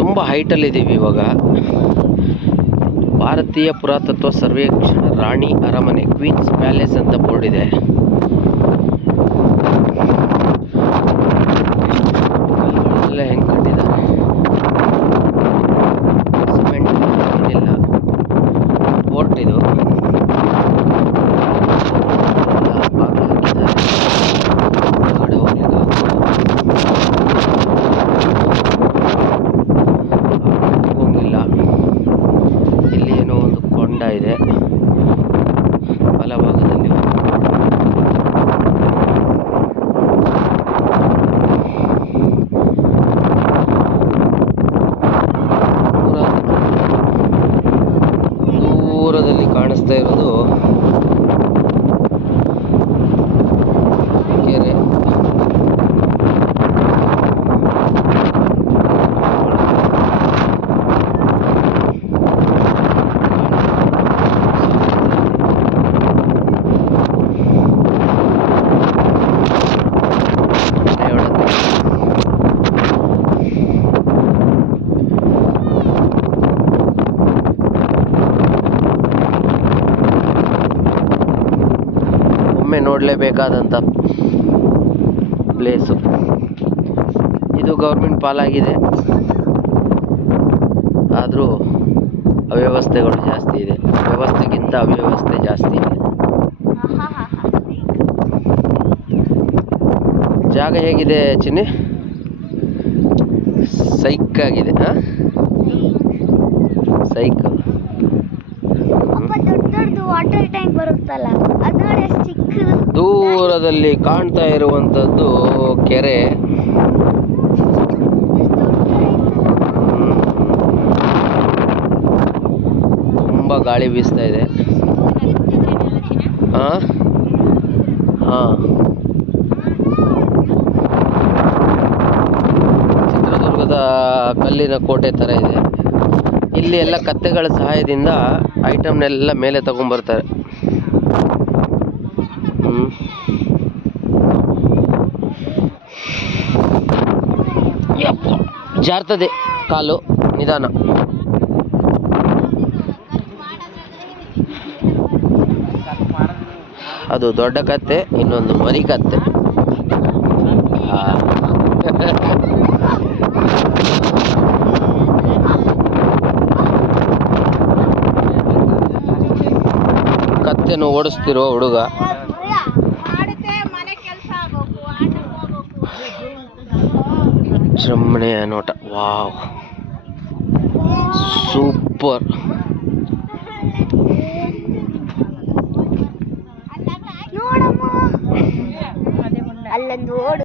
ತುಂಬ ಹೈಟಲ್ಲಿದ್ದೀವಿ ಇವಾಗ. ಭಾರತೀಯ ಪುರಾತತ್ವ ಸರ್ವೇಕ್ಷಣ ರಾಣಿ ಅರಮನೆ ಕ್ವೀನ್ಸ್ ಪ್ಯಾಲೇಸ್ ಅಂತ ಬೋರ್ಡ್ ಇದೆ. ಎಲ್ಲ ಹೆಂಗೆ ಕಟ್ಟಿದ್ದಾರೆ, ಸಿಮೆಂಟ್ ಇದೆಲ್ಲ ಫೋರ್ಟ್ ಇದು. ಹೋಗಿಲ್ಲ. ಇಲ್ಲಿ ಏನೋ ಒಂದು ಕೊಂಡ ಇದೆ ಬಲಭಾಗದಲ್ಲಿ. ದೂರದಲ್ಲಿ ಕಾಣಿಸ್ತಾ ಇರೋದು ಕೆರೆ. ಒಮ್ಮೆ ನೋಡಲೇಬೇಕಾದಂಥ ಪ್ಲೇಸು ಇದು. ಗೌರ್ಮೆಂಟ್ ಪಾಲಾಗಿದೆ, ಆದರೂ ಅವ್ಯವಸ್ಥೆಗಳು ಜಾಸ್ತಿ ಇದೆ. ವ್ಯವಸ್ಥೆಗಿಂತ ಅವ್ಯವಸ್ಥೆ ಜಾಸ್ತಿ ಇದೆ. ಜಾಗ ಹೇಗಿದೆ ಚಿನ್ನಿ? ಸೈಕ್ ಆಗಿದೆ. ಸೈಕ್. ವಾಟರ್ ಟ್ಯಾಂಕ್ ಬರುತ್ತಲ್ಲ, ಅದು ನೋಡಿ ಎಷ್ಟು ಚಿಕ್ಕದು. ದೂರದಲ್ಲಿ ಕಾಣ್ತಾ ಇರುವಂಥದ್ದು ಕೆರೆ. ತುಂಬ ಗಾಳಿ ಬೀಸ್ತಾ ಇದೆ. ಚಿತ್ರದುರ್ಗದ ಕಲ್ಲಿನ ಕೋಟೆ ಥರ ಇದೆ. ಇಲ್ಲಿ ಎಲ್ಲ ಕತ್ತೆಗಳ ಸಹಾಯದಿಂದ ಐಟಮ್ನೆಲ್ಲ ಮೇಲೆ ತಗೊಂಡ್ಬರ್ತಾರೆ. ಜಾರ್ತದೆ ಕಾಲು, ನಿಧಾನ. ಅದು ದೊಡ್ಡ ಕತ್ತೆ, ಇನ್ನೊಂದು ಮರಿ ಕತ್ತೆ. ಕತ್ತೆನು ಓಡಿಸ್ತಿರೋ ಹುಡುಗ. ರಮಣೀಯ ನೋಟ. Wow, super. ಅಲ್ಲೊಂದು